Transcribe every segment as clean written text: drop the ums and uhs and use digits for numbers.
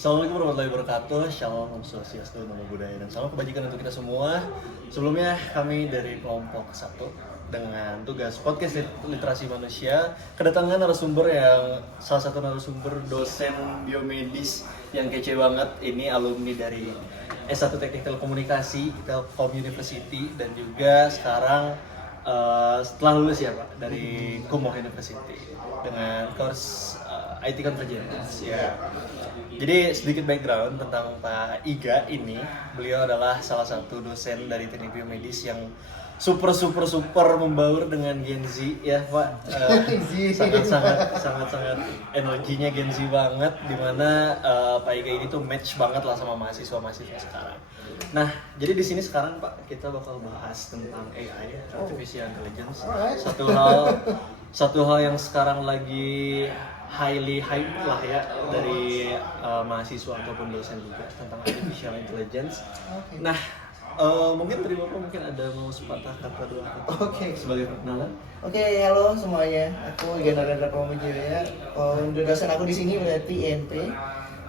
Assalamualaikum warahmatullahi wabarakatuh. Shalom, Om Swastiastu, Namo Buddhaya, dan salam kebajikan untuk kita semua. Sebelumnya kami dari kelompok 1 dengan tugas podcast literasi manusia kedatangan narasumber yang salah satu narasumber dosen biomedis yang kece banget. Ini alumni dari S1 Teknik Telekomunikasi Telkom University dan juga sekarang setelah lulus ya Pak dari Kumoh University dengan course IT Convergence ya. Jadi sedikit background tentang Pak Iga ini, beliau adalah salah satu dosen dari teknik biomedis yang super membaur dengan Gen Z ya Pak. Sangat energinya Gen Z banget, dimana Pak Iga ini tuh match banget lah sama mahasiswa sekarang. Nah, jadi di sini sekarang Pak kita bakal bahas tentang AI, artificial intelligence. Satu hal yang sekarang lagi highly hype lah ya dari mahasiswa ataupun dosen juga tentang artificial intelligence. Okay. Nah, mungkin dari Bapak mungkin ada mau sepatah kata dua kata sebagai perkenalan. Oke, halo semuanya. Aku Iga Narendra Pramujaya. Untuk dosen aku di sini berarti INP.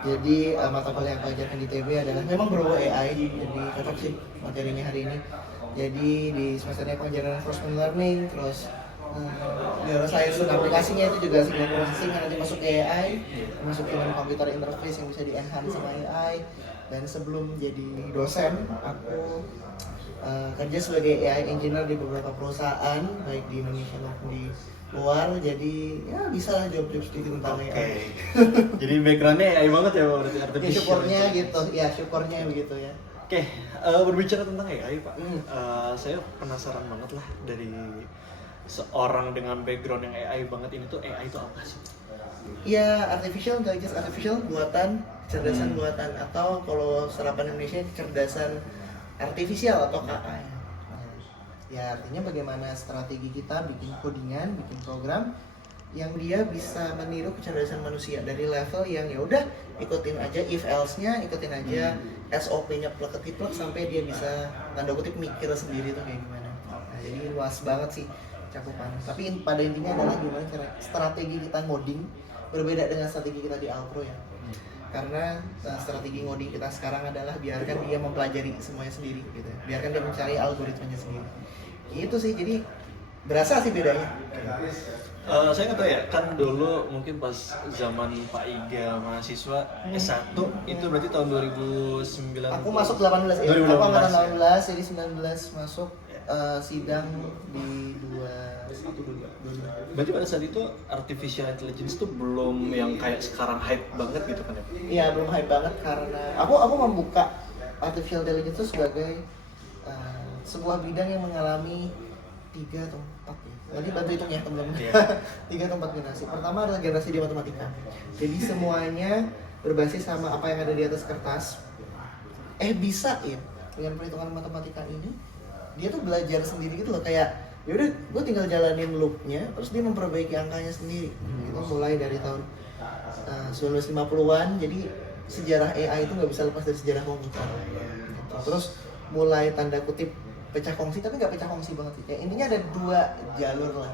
Jadi mata kuliah yang aku ajarkan di TB adalah memang berbau AI. Jadi cocok sih materinya hari ini. Jadi di semesternya aku ajaran reinforcement learning, terus neuroscience dan aplikasinya itu juga signal processing yang nanti masuk ke AI, masuk human computer interface yang bisa di-enhance sama AI. Dan sebelum jadi dosen, aku kerja sebagai AI engineer di beberapa perusahaan, baik di Indonesia maupun di luar. Jadi ya bisa lah job-job sedikit tentang AI. Jadi backgroundnya AI banget ya Pak, berarti artificial. Ya syukurnya gitu, ya syukurnya begitu ya. Oke, berbicara tentang AI Pak, saya penasaran banget lah dari seorang dengan background yang AI banget ini tuh AI itu apa sih? Ya, artificial intelligence, artificial buatan, kecerdasan buatan, atau kalau serapan Indonesia kecerdasan artifisial atau KA. Ya artinya bagaimana strategi kita bikin codingan, bikin program yang dia bisa meniru kecerdasan manusia dari level yang ya udah ikutin aja if else-nya, ikutin aja SOP-nya plek-ketiplek sampai dia bisa tanda kutip mikir sendiri tuh kayak gimana. Nah, jadi luas banget sih cakupan. Tapi pada intinya adalah gimana cara strategi kita ngoding berbeda dengan strategi kita di Alpro ya. Karena strategi ngoding kita sekarang adalah biarkan dia mempelajari semuanya sendiri gitu. Biarkan dia mencari algoritmanya sendiri. Gitu sih. Jadi berasa sih bedanya. Saya nggak tahu ya, kan dulu mungkin pas zaman Pak Iga mahasiswa S1 itu berarti tahun 2009. Aku masuk 18 ya. Aku angkatan 18 jadi 19 masuk sidang di 2122. Berarti pada saat itu artificial intelligence tuh belum yang kayak sekarang hype banget gitu kan ya? Iya, belum hype banget karena aku membuka artificial intelligence itu sebagai sebuah bidang yang mengalami 3 atau 4 ya. Nanti bantu hitung ya teman-teman. 3 atau 4 generasi. Pertama adalah generasi di matematika. Jadi semuanya berbasis sama apa yang ada di atas kertas. Bisa ya dengan perhitungan matematika ini dia tuh belajar sendiri gitu loh, kayak yaudah gue tinggal jalanin loopnya terus dia memperbaiki angkanya sendiri. Itu mulai dari tahun 1950-an. jadi sejarah AI itu nggak bisa lepas dari sejarah komputer gitu. Terus mulai tanda kutip pecah kongsi, tapi nggak pecah kongsi banget sih, kayak intinya ada 2 jalur lah.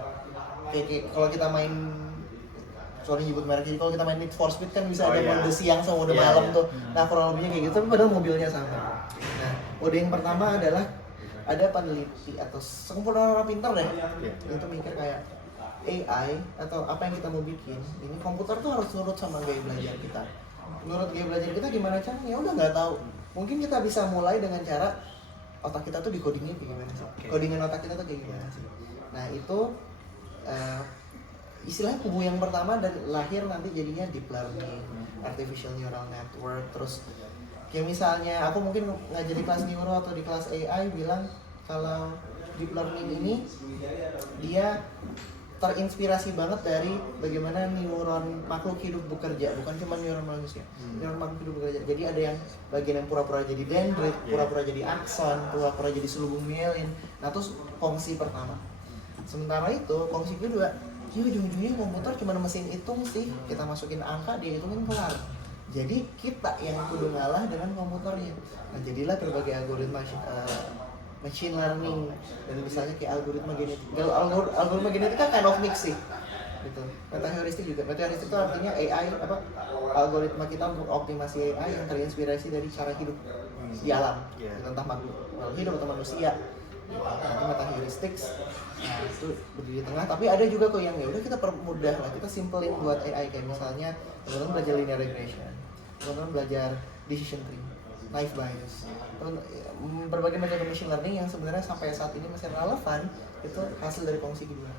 Kayak kalau kita main, sorry nyebut merek, jadi kalau kita main Need for Speed kan bisa ada mode siang sama mode malam tuh. Nah kurang lebihnya kayak gitu, tapi padahal mobilnya sama. Nah mode yang pertama adalah ada peneliti atau sekumpulan orang pintar deh, itu mikir kayak AI atau apa yang kita mau bikin ini komputer tuh harus nurut sama gaya belajar kita. Menurut gaya belajar kita gimana caranya? Ya udah nggak tahu. Mungkin kita bisa mulai dengan cara otak kita tuh dikodingnya kayak gimana sih? Kodingan otak kita tuh kayak gimana sih? Nah itu istilahnya kubu yang pertama dan lahir nanti jadinya deep learning, artificial neural network. Terus kayak misalnya aku mungkin ngajar di kelas neuro atau di kelas AI bilang kalau deep learning ini dia terinspirasi banget dari bagaimana neuron makhluk hidup bekerja, bukan cuma neuron manusia. Neuron makhluk hidup bekerja. Jadi ada yang bagian yang pura-pura jadi dendrit, pura-pura jadi akson, pura-pura jadi selubung myelin. Nah itu fungsi pertama. Sementara itu fungsi kedua, ujung-ujungnya komputer cuma mesin hitung sih. Kita masukin angka, dia hitungin kelar. Jadi kita yang kudu ngalah dengan komputernya. Nah jadilah berbagai algoritma machine learning dan misalnya kayak algoritma genetik. Kalau algoritma genetik kan kind of mix sih. gitu. Meta heuristik juga. Meta heuristik itu artinya AI apa algoritma kita untuk optimasi AI yang terinspirasi dari cara hidup di alam, entah makhluk hidup atau manusia. Nanti meta heuristik, nah itu berdiri di tengah. Tapi ada juga kok yang ya udah kita permudah lah, kita simpelin buat AI kayak misalnya teman-teman belajar linear regression, teman-teman belajar decision tree, naive bias, berbagai metode machine learning yang sebenarnya sampai saat ini masih relevan itu hasil dari kongsi kedua.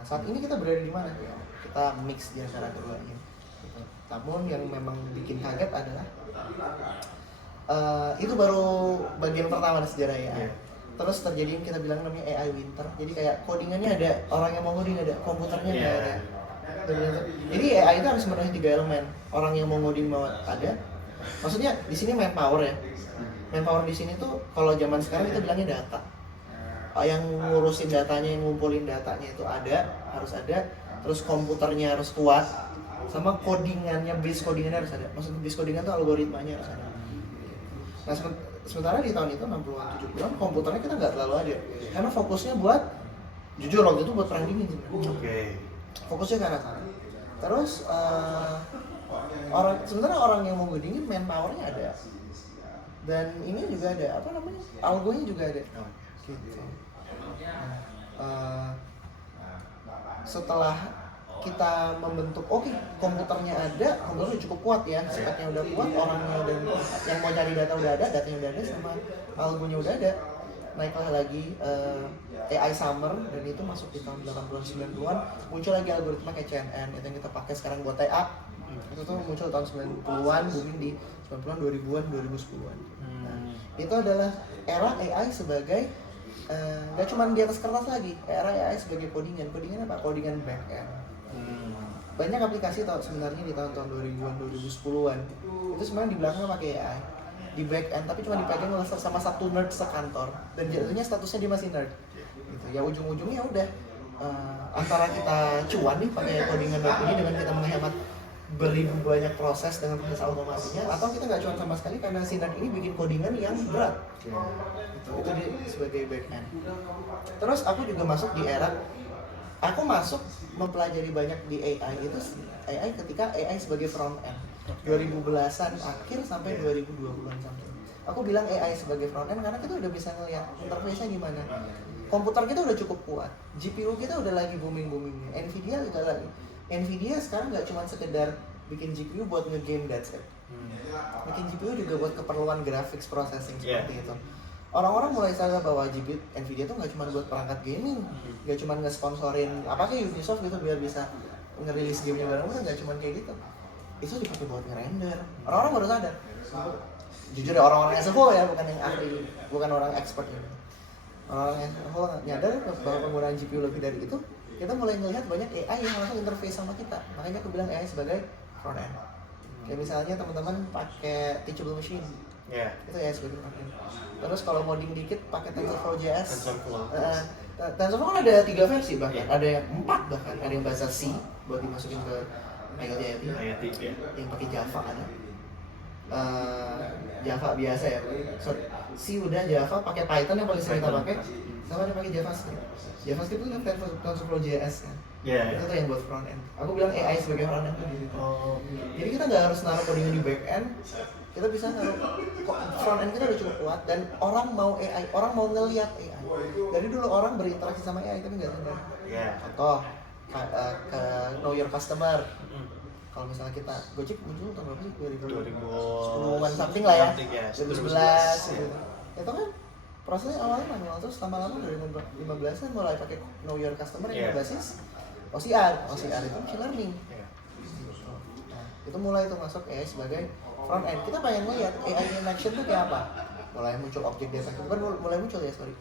Nah saat ini kita berada di mana? Ya, kita mix di antara keduanya. Gitu. Namun yang memang bikin kaget adalah itu baru bagian pertama dari sejarah AI. Terus terjadi yang kita bilang namanya AI winter. Jadi kayak codingannya ada, orang yang mau ngoding ada, komputernya nggak ada. Jadi AI itu harus memenuhi 3 elemen. Orang yang mau ngoding mau ada. Maksudnya di sini manpower ya. Manpower di sini tuh kalau zaman sekarang kita bilangnya data. Yang ngurusin datanya, yang ngumpulin datanya itu ada, harus ada. Terus komputernya harus kuat. Sama codingannya, base codingannya harus ada. Maksudnya base codingan tuh algoritmanya harus ada. Nah sementara di tahun itu 60-an, 70-an komputernya kita nggak terlalu ada. Karena fokusnya buat, jujur waktu itu buat perang dingin sebenarnya. Fokusnya ke arah sana. Terus sebenarnya orang yang mau ngedingin manpowernya ada. Dan ini juga ada, apa namanya, algonya juga ada. Gitu. Setelah kita membentuk, komputernya ada, komputernya cukup kuat ya, speknya udah kuat, orangnya udah, yang mau cari data udah ada, datanya udah ada, sama algonya udah ada. Naiklah lagi AI Summer, dan itu masuk di tahun 80-an, 90-an, muncul lagi algoritma kayak CNN, itu yang kita pakai sekarang buat TA. Itu tuh muncul tahun 90-an, booming di 90-an, 2000-an, 2010-an. Nah, itu adalah era AI sebagai gak cuma di atas kertas lagi, era AI sebagai codingan apa? Codingan back-end. Banyak aplikasi sebenarnya di tahun-tahun 2000-an, 2010-an itu sebenarnya di belakang pakai AI di back-end, tapi cuma dipegang sama satu nerd sekantor, dan jatuhnya statusnya dia masih nerd gitu. Ya ujung-ujungnya udah antara kita cuan nih pakai codingan nerd ini dengan kita menghemat beribu banyak proses dengan proses automasinya, atau kita nggak cuan sama sekali karena si nerd ini bikin codingan yang berat gitu. Itu dia sebagai back-end. Terus aku juga masuk di era, aku masuk mempelajari banyak di AI itu AI ketika AI sebagai front end 2010-an akhir sampai 2020-an sampai. Aku bilang AI sebagai front end karena kita udah bisa ngeliat interface-nya gimana. Komputer kita udah cukup kuat, GPU kita udah lagi booming-boomingnya, Nvidia juga lagi. Nvidia sekarang nggak cuma sekedar bikin GPU buat nge-game, that's it. Bikin GPU juga buat keperluan graphics processing seperti itu. Orang-orang mulai sadar bahwa GPU Nvidia tuh nggak cuma buat perangkat gaming, nggak cuma nge-sponsorin apa kayak Ubisoft gitu biar bisa ngerilis gamenya bareng-bareng, nggak cuma kayak gitu. Itu dipakai buat nge-render. Orang-orang baru sadar. Jujur ya, orang-orang yang sepuh ya, bukan yang ahli, bukan orang expert ya. Orang yang sepuh nyadar bahwa penggunaan GPU lebih dari itu, kita mulai ngelihat banyak AI yang langsung interface sama kita. Makanya aku bilang AI sebagai front end. Kayak misalnya teman-teman pakai Teachable Machine. Itu AI sebagai front end. Terus kalau modding dikit pakai TensorFlow.js. TensorFlow kan ada 3 versi bahkan, ada yang 4 bahkan, ada yang bahasa C buat dimasukin ke IoT, yang pakai Java ada. Java biasa ya, C udah, Java pakai Python yang paling sering kita pakai, sama ada pakai JavaScript. JavaScript itu kan TensorFlow.js kan. Itu tuh yang buat front end. Aku bilang AI sebagai front end tuh di situ. Jadi kita nggak harus naruh coding di back end, kita bisa naruh front end kita udah cukup kuat, dan orang mau AI, orang mau ngelihat AI. Dari dulu orang berinteraksi sama AI tapi nggak sadar. Contoh ke know your customer. Kalau misalnya kita Gojek muncul tahun berapa sih? 2010-an something lah ya. 2011 gitu. Itu kan prosesnya awalnya manual, terus lama-lama 2015-an mulai pakai know your customer yang berbasis OCR itu machine learning. Nah, itu mulai tuh masuk AI sebagai front end. Kita pengen lihat AI in action tuh kayak apa. Mulai muncul object detection,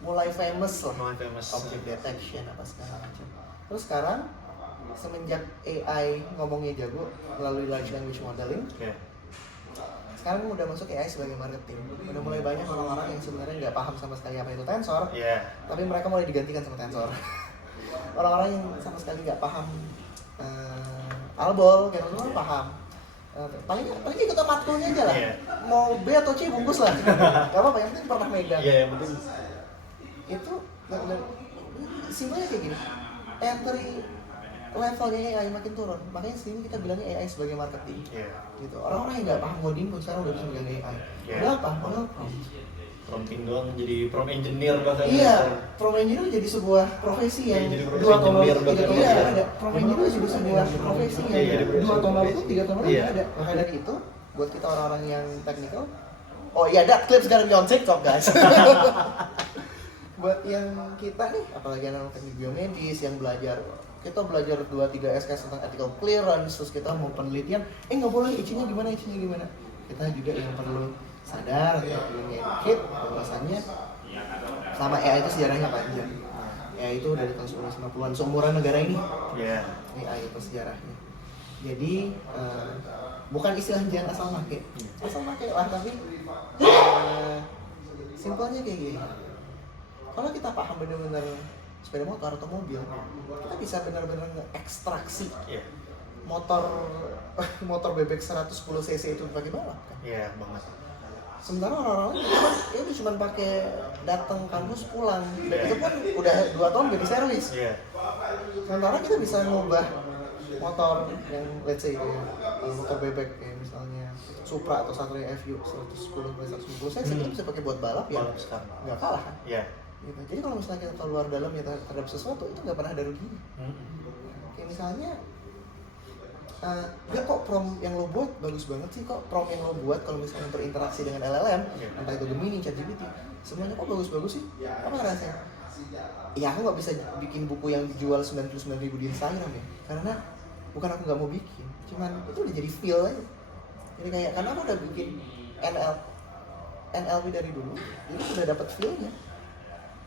mulai famous lah. Object detection apa segala macam. Terus sekarang semenjak AI ngomongnya jago melalui large language modeling, sekarang udah masuk AI sebagai marketing. Udah mulai banyak orang-orang yang sebenarnya nggak paham sama sekali apa itu tensor, tapi mereka mulai digantikan sama tensor. Orang-orang yang sama sekali nggak paham albol, kayak gitu paham. Paling ikut matkulnya aja lah. Mau B atau C bungkus lah. Gak apa-apa, yang penting pernah megang. Yang penting itu simpelnya kayak gini. Entry levelnya AI makin turun. Makanya sini kita bilangnya AI sebagai marketing. Iya. Gitu. Orang-orang yang nggak paham coding pun sekarang udah bisa megang AI. Iya. Udah apa? Modal prompt. Prompting doang jadi prompt engineer bahkan. Iya, prompt engineer jadi sebuah profesi yang Iya, jadi profesi dua tombol engineer itu tiga bahkan. tombol Iya. ada. Prompt engineer jadi sebuah profesi yang Iya, jadi dua tombol itu tiga tombol Iya. ada. Maka dari itu, buat kita orang-orang yang technical, oh iya, that clip's gonna be on TikTok guys. Buat yang kita nih, apalagi anak teknik biomedis yang belajar, kita belajar 2-3 SKS tentang ethical clearance, terus kita mau penelitian, nggak boleh izinnya gimana. Kita juga yang perlu sadar, kita perlu ngedukit bahwasannya selama AI itu sejarahnya panjang. AI itu dari tahun 1950-an, seumuran negara ini. Iya. AI itu sejarahnya. Jadi bukan istilah jangan asal pakai lah, tapi simpelnya kayak gini. Kalau kita paham benar-benar sepeda motor atau mobil, kita bisa benar-benar nge-ekstraksi Iya. motor bebek 110 cc itu pakai balap kan. Iya banget. Sementara orang-orang itu cuma pakai datang kampus pulang, dan itu pun udah 2 tahun gak diservis. Iya. Sementara kita bisa ngubah motor yang let's say motor bebek kayak misalnya Supra atau Satria FU 110-110 cc kita bisa pakai buat balap ya Balap sekarang. nggak kalah kan. Iya. Gitu. Jadi kalau misalnya kita keluar dalam ya terhadap sesuatu itu nggak pernah ada ruginya. Kayak misalnya ya kok prompt yang lo buat bagus banget sih, kok prompt yang lo buat kalau misalnya berinteraksi dengan LLM, entah itu Gemini, ChatGPT, semuanya kok bagus-bagus sih, apa rasanya? Ya aku nggak bisa bikin buku yang dijual 99.000 di Instagram ya, karena bukan aku nggak mau bikin, cuman itu udah jadi feel aja. Jadi kayak karena aku udah bikin NLP dari dulu, jadi udah dapet feel-nya.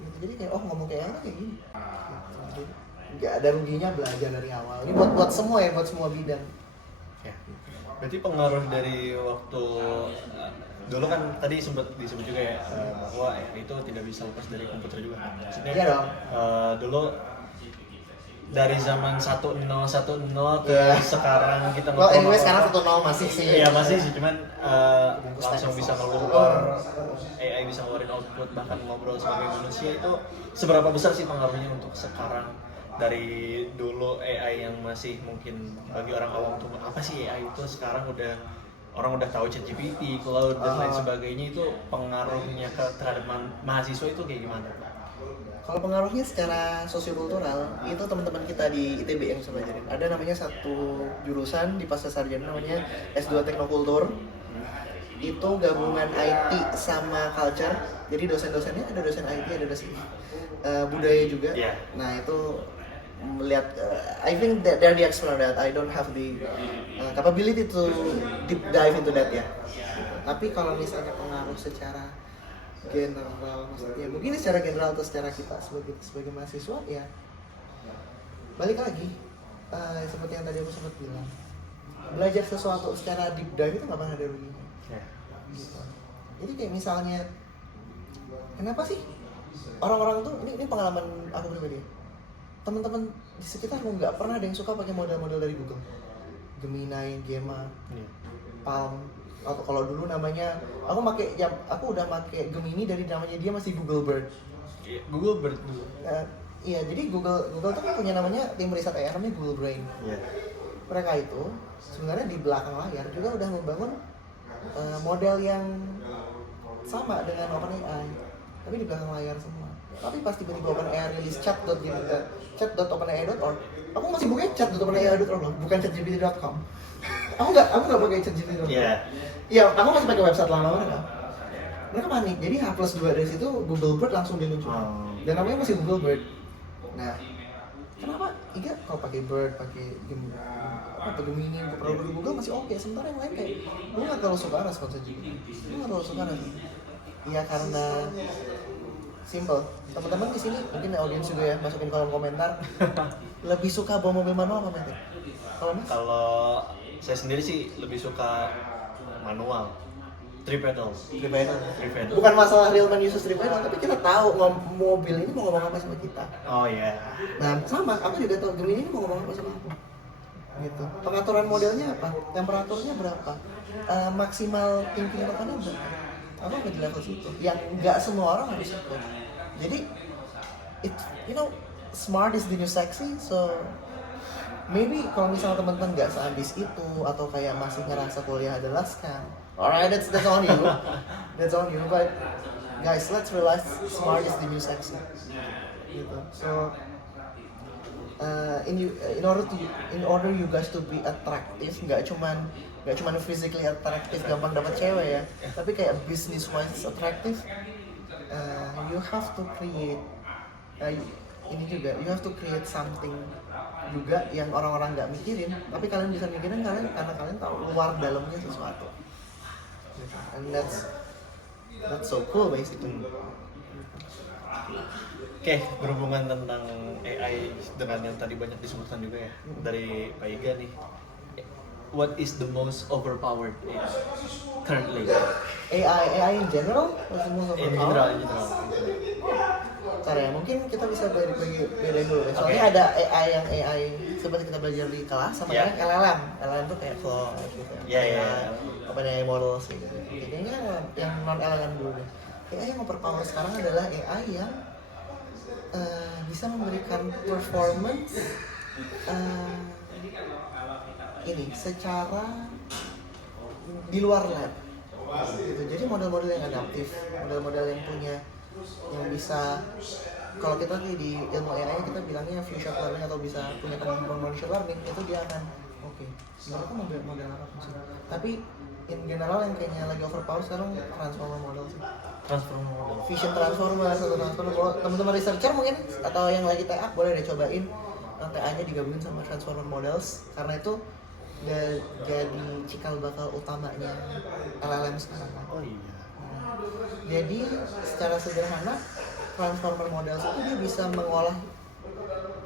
Gitu. Jadi kayak ngomong kayak gini. Gitu. Nggak ada ruginya belajar dari awal. Ini buat semua ya, buat semua bidang. Ya. Berarti pengaruh dari waktu dulu kan tadi sempat disebut juga ya bahwa itu tidak bisa lepas dari komputer juga. Maksudnya Iya dong. Dulu dari zaman 1010 ke sekarang kita Well, anyway sekarang 10 masih sih. Iya masih sih, cuman langsung bisa keluar AI bisa ngeluarin output, bahkan ngobrol sebagai manusia. Itu seberapa besar sih pengaruhnya untuk sekarang dari dulu AI yang masih mungkin bagi orang awam tuh apa sih AI itu, sekarang orang udah tahu ChatGPT, Cloud dan lain sebagainya, itu pengaruhnya terhadap mahasiswa itu kayak gimana? Kalau pengaruhnya secara sosiokultural, itu teman-teman kita di ITB yang bisa belajarin. Ada namanya satu jurusan di Pascasarjana namanya S2 Teknokultur. Itu gabungan IT sama culture. Jadi dosen-dosennya ada dosen IT, ada dosen budaya juga. Yeah. Nah itu melihat, I think that they're the expert on that. I don't have the capability to deep dive into that ya. Tapi kalau misalnya pengaruh secara general, maksudnya mungkin secara general atau secara kita sebagai mahasiswa ya balik lagi seperti yang tadi aku sempat bilang, belajar sesuatu secara deep dive itu nggak pernah ada ruginya. Gitu. Jadi kayak misalnya kenapa sih orang-orang tuh ini pengalaman aku pribadi, teman-teman di sekitarku nggak pernah ada yang suka pakai model-model dari Google, Gemini, Gemma, Palm, atau kalau dulu namanya aku udah pakai Gemini dari namanya dia masih Google Bird. Google Bird dulu. Iya, jadi Google tuh kan punya namanya tim riset AI namanya Google Brain. Yeah. Mereka itu sebenarnya di belakang layar juga udah membangun model yang sama dengan OpenAI, tapi di belakang layar semua. Tapi pas tiba-tiba OpenAI rilis chat.openai.org, aku masih buka chat.openai.org loh, bukan chatgpt.com. Aku nggak pakai ChatGPT. Iya. Iya, aku masih pakai website lama mereka. Mereka panik. Jadi H+2 dari situ Google Bird langsung diluncurkan. Dan namanya masih Google Bird. Nah, kenapa? Iya, kalau pakai Bird, pakai Gemini, produk Google masih oke. Sementara yang lain kayak, gue nggak terlalu suka ras konsep GPT. Gue nggak terlalu suka ras. Iya karena simple. Teman-teman di sini mungkin audiens juga ya, masukin kolom komentar. Lebih suka bawa mobil manual apa metik? Kalau Mas? Kalau saya sendiri sih lebih suka manual, three pedal. Bukan masalah real man uses three pedal, tapi kita tahu mobil ini mau ngomong apa sama kita. Oh iya. Nah sama, aku juga tahu Gemini ini mau ngomong apa sama aku. Gitu. Pengaturan modelnya apa? Temperaturnya berapa? Maksimal tinggi tekanannya berapa? Aku nggak di level situ. Yang nggak semua orang harus ikut. Jadi, smart is the new sexy. So maybe kalau misalnya teman-teman nggak sehabis itu atau kayak masih ngerasa kuliah adalah scam, alright, that's on you, that's on you. But guys, let's realize smart is the new sexy, gitu. So in order you guys to be attractive, nggak cuman physically attractive, gampang dapat cewek ya, tapi kayak business wise attractive, you have to create ini juga, you have to create something juga yang orang-orang nggak mikirin, tapi kalian bisa mikirin karena kalian tahu luar dalamnya sesuatu, and that's so cool basically. Oke, berhubungan tentang AI dengan yang tadi banyak disebutkan juga ya dari Pak Iga nih. What is the most overpowered AI currently? AI in general, what's the most In overpowered? general. Ntar ya, mungkin kita bisa bedain dulu ya. Soalnya ada AI seperti kita belajar di kelas sama yang LLM tuh kayak Claude gitu ya. OpenAI models gitu. Kayaknya yang non LLM dulu deh. AI yang overpower sekarang adalah AI yang bisa memberikan performance ini secara di luar lab gitu. Jadi model-model yang adaptif, model-model yang punya, yang bisa, kalau kita di ilmu AI kita bilangnya future learning atau bisa punya kemampuan machine learning, itu dia akan sebenarnya model apa sih? Tapi in general yang kayaknya lagi overpower sekarang transformer model sih. Transformer model. Vision transformer atau transformer. Kalau teman-teman researcher mungkin atau yang lagi TA boleh deh cobain TA-nya digabungin sama transformer models, karena itu jadi cikal bakal utamanya LLM sekarang. Oh iya. Jadi secara sederhana transformer models itu dia bisa mengolah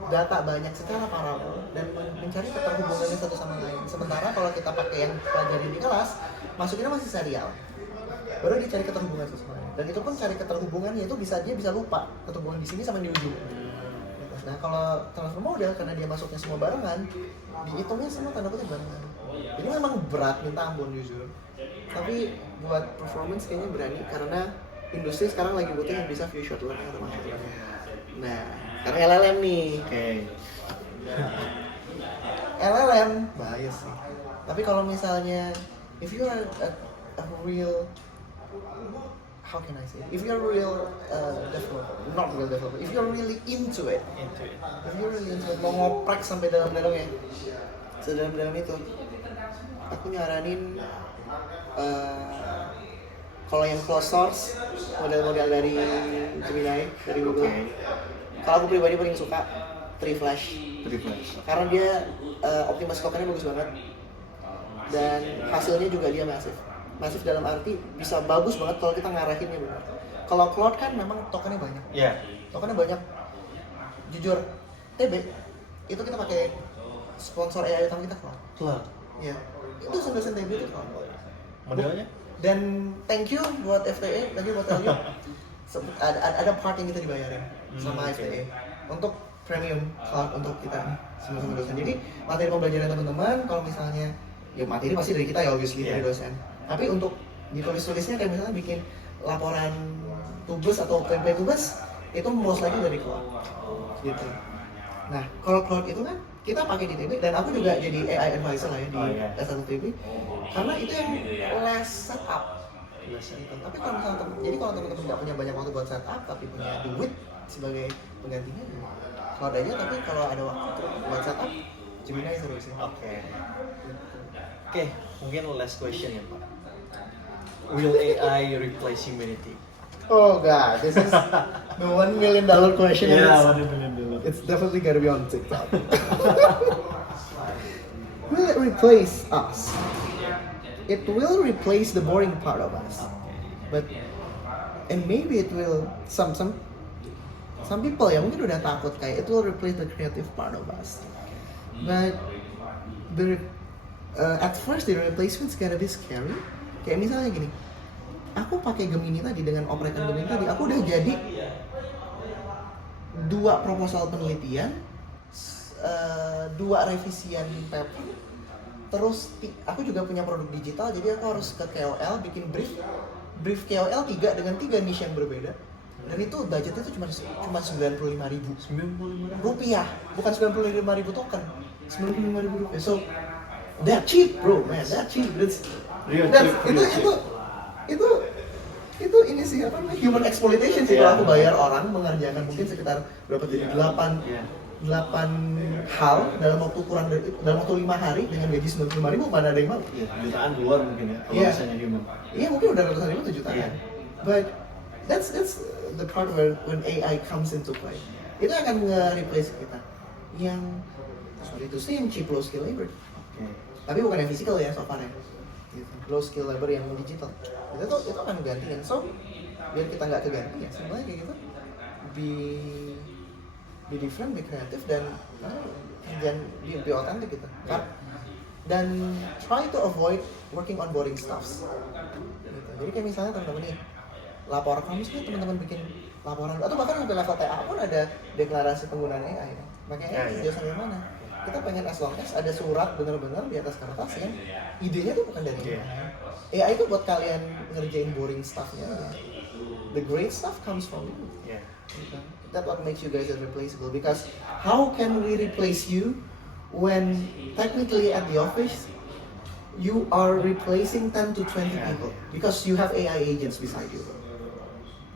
data banyak secara paralel dan mencari keterhubungannya satu sama lain. Sementara kalau kita pakai yang pelajari di kelas, masukinnya masih serial. Baru dicari keterhubungan satu sama lain. Dan itu pun cari keterhubungannya itu dia bisa lupa keterhubungan di sini sama di ujung. Nah kalau transfer model karena dia masuknya semua barengan, dihitungnya semua tanda kutip barengan. Jadi memang berat minta ampun jujur. Tapi buat performance kayaknya berani karena industri sekarang lagi butuh yang bisa future learning atau machine learning. Nah, sekarang LLM nih. Oke. LLM bahaya sih. Tapi kalau misalnya if you are a real, how can I say? If you're real developer, not real developer, if you're really into it, mau ngoprek sampai dalam-dalamnya, sedalam-dalam itu, aku nyaranin kalau yang closed source, model-model dari Gemini, dari Google. Kalau aku pribadi paling suka Triflash. Karena dia optimasi tokennya bagus banget dan hasilnya juga dia masif dalam arti bisa bagus banget kalau kita ngarahinnya benar. Kalau Claude kan memang tokennya banyak. Tokennya banyak. Jujur, TB itu kita pakai sponsor AI utama kita Claude. Ya, itu 9% TB itu Claude. Modelnya? Dan thank you buat FTE, lagi buat LU. ada part yang kita dibayarin sama FTE untuk premium Claude untuk kita sama-sama dosen. Jadi materi pembelajaran teman-teman kalau misalnya ya materi pasti dari kita ya obviously dari dosen. Tapi untuk ditulis-tulisnya kayak misalnya bikin laporan tugas atau template tugas itu most likely dari Claude gitu. Nah kalau Claude itu kan kita pakai di TB dan aku juga jadi AI advisor lah ya di S1 TB karena itu yang less setup. Gitu. Tapi kalau misalnya kalau teman-teman nggak punya banyak waktu buat setup tapi punya duit sebagai penggantinya, Claude aja. Tapi kalau ada waktu buat setup, Gemini seru sih. Oke, mungkin last question ya Pak. Will AI replace humanity? Oh god, this is the $1 million question. $1 million. It's definitely gotta be on TikTok. Will it replace us? It will replace the boring part of us, and maybe it will some people ya mungkin udah takut kayak it will replace the creative part of us. But at first the replacement's gonna be scary. Kayak misalnya gini, aku pakai Gemini tadi dengan oprekan Gemini tadi, aku udah jadi 2 proposal penelitian, 2 revisian paper, terus aku juga punya produk digital, jadi aku harus ke KOL bikin brief KOL 3 dengan 3 niche yang berbeda, dan itu budgetnya itu cuma 95.000 rupiah, bukan 95.000 token. Rp95.000. So that cheap bro, man, that cheap. Real That's cheap, real cheap. itu ini sih apa namanya, human exploitation sih. Kalau aku bayar orang mengerjakan mungkin sekitar berapa, jadi 8 hal dalam waktu kurang dari, dalam waktu 5 hari dengan gaji 95.000, mana ada yang mau? Iya, jutaan keluar mungkin ya kalau misalnya human. Iya, mungkin udah ratusan ribu, jutaan. Iya. But that's the part where when AI comes into play. Itu akan nge-replace kita yang, sorry to say, yang cheap low skill labor. Tapi bukan yang physical ya, so far ya. Gitu. Low skill labor yang digital. Itu akan gantian. So biar kita nggak kegantian, sebenarnya kayak gitu, be different, be kreatif, dan be authentic gitu. Dan try to avoid working on boring stuffs. Gitu. Jadi kayak misalnya teman-teman nih, lapor kamu sih teman-teman bikin laporan, atau bahkan sampai level TA pun ada deklarasi penggunaan AI. Makanya AI jauh sampai mana? Kita pengen as long as ada surat benar-benar di atas kertas yang idenya tuh bukan dari AI. AI itu buat kalian ngerjain boring stuffnya. The great stuff comes from you. That's what makes you guys irreplaceable. Because how can we replace you when technically at the office you are replacing 10 to 20 people because you have AI agents beside you.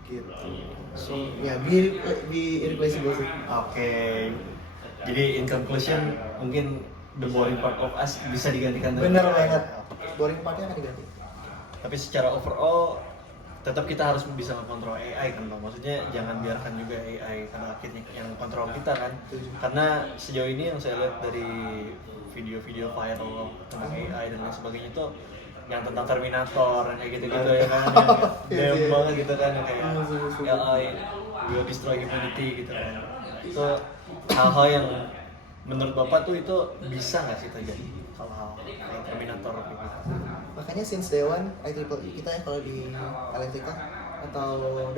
Gitu. So yeah, be irreplaceable. Oke. Jadi in conclusion mungkin the boring part of us bisa digantikan Bener banget. Boring partnya akan diganti. Tapi secara overall tetap kita harus bisa mengontrol AI kan, Bang. Maksudnya jangan biarkan juga AI karena akhirnya yang kontrol kita kan. Karena sejauh ini yang saya lihat dari video-video viral tentang AI dan lain sebagainya itu yang tentang Terminator yang kayak gitu-gitu ya kan, yang dem banget gitu kan, yang kayak AI will destroy humanity gitu kan. Itu hal-hal yang menurut Bapak tuh itu bisa nggak sih terjadi, hal-hal kayak Terminator gitu? Makanya since day one, IEEE kita ya kalau di electrical atau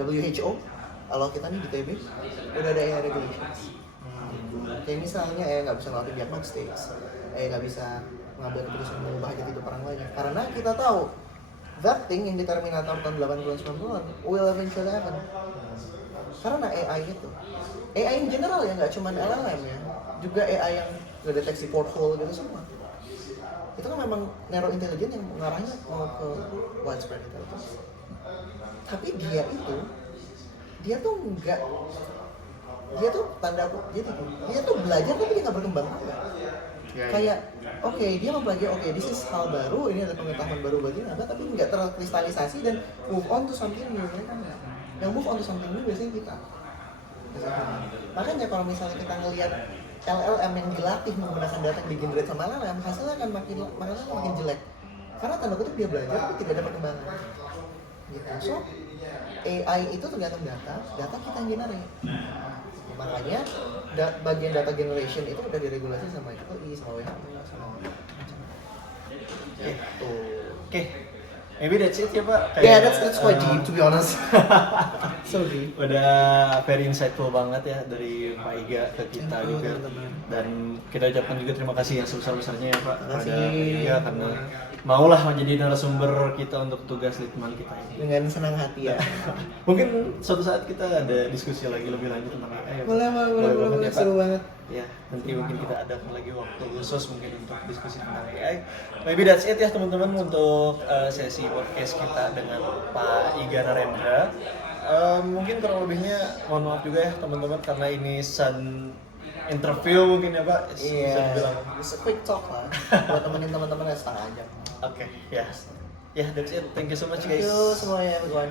WHO, kalau kita nih di TB udah ada AI regulations. Kayak misalnya nggak bisa ngelakuin diagnostics, nggak bisa mengambil keputusan mengubah hajat hidup orang lain. Karena kita tahu that thing yang di Terminator tahun 80-90-an will eventually happen. Karena AI itu, AI in general ya, nggak cuma LLM ya, juga AI yang ngedeteksi porthole gitu semua. Itu kan memang narrow intelligence yang mengarahnya mau ke widespread intelligence. Tapi dia tuh enggak, dia tuh dia tuh belajar tapi dia nggak berkembang juga. Kayak dia mempelajari, this is hal baru, ini ada pengetahuan baru bagi apa, tapi nggak terkristalisasi dan move on to something new. Mereka nggak. Yang move on to something new biasanya kita. Makanya kalau misalnya kita ngelihat LLM yang dilatih menggunakan data yang di-generate sama LLM, hasilnya akan makin jelek. Karena tanda kutip dia belajar tapi tidak ada perkembangan. Gitu. So, AI itu tergantung data kita yang generate. Makanya bagian data generation itu udah diregulasi sama IEEE, sama WHO, sama macam-macam. Gitu. Oke. Maybe that's it ya Pak. Yeah, that's quite deep to be honest. So deep. Udah very insightful banget ya dari Pak Iga ke kita juga. Dan kita ucapkan juga terima kasih yang sebesar-besarnya ya Pak kepada Iga karena maulah menjadi narasumber kita untuk tugas litman kita ini. Dengan senang hati ya. Mungkin suatu saat kita ada diskusi lagi lebih lanjut tentang AI. Boleh, seru banget. Ya, nanti mungkin kita ada lagi waktu khusus mungkin untuk diskusi tentang AI. Maybe that's it ya teman-teman untuk sesi podcast kita dengan Pak Iga Narendra. Mungkin kurang lebihnya mohon maaf juga ya teman-teman karena ini interview mungkin ya Pak. Iya. Just a quick talk lah. Buat temenin teman-teman ya setengah jam. Oke, ya. Ya, that's it. Thank you so much guys. Thank you semuanya everyone.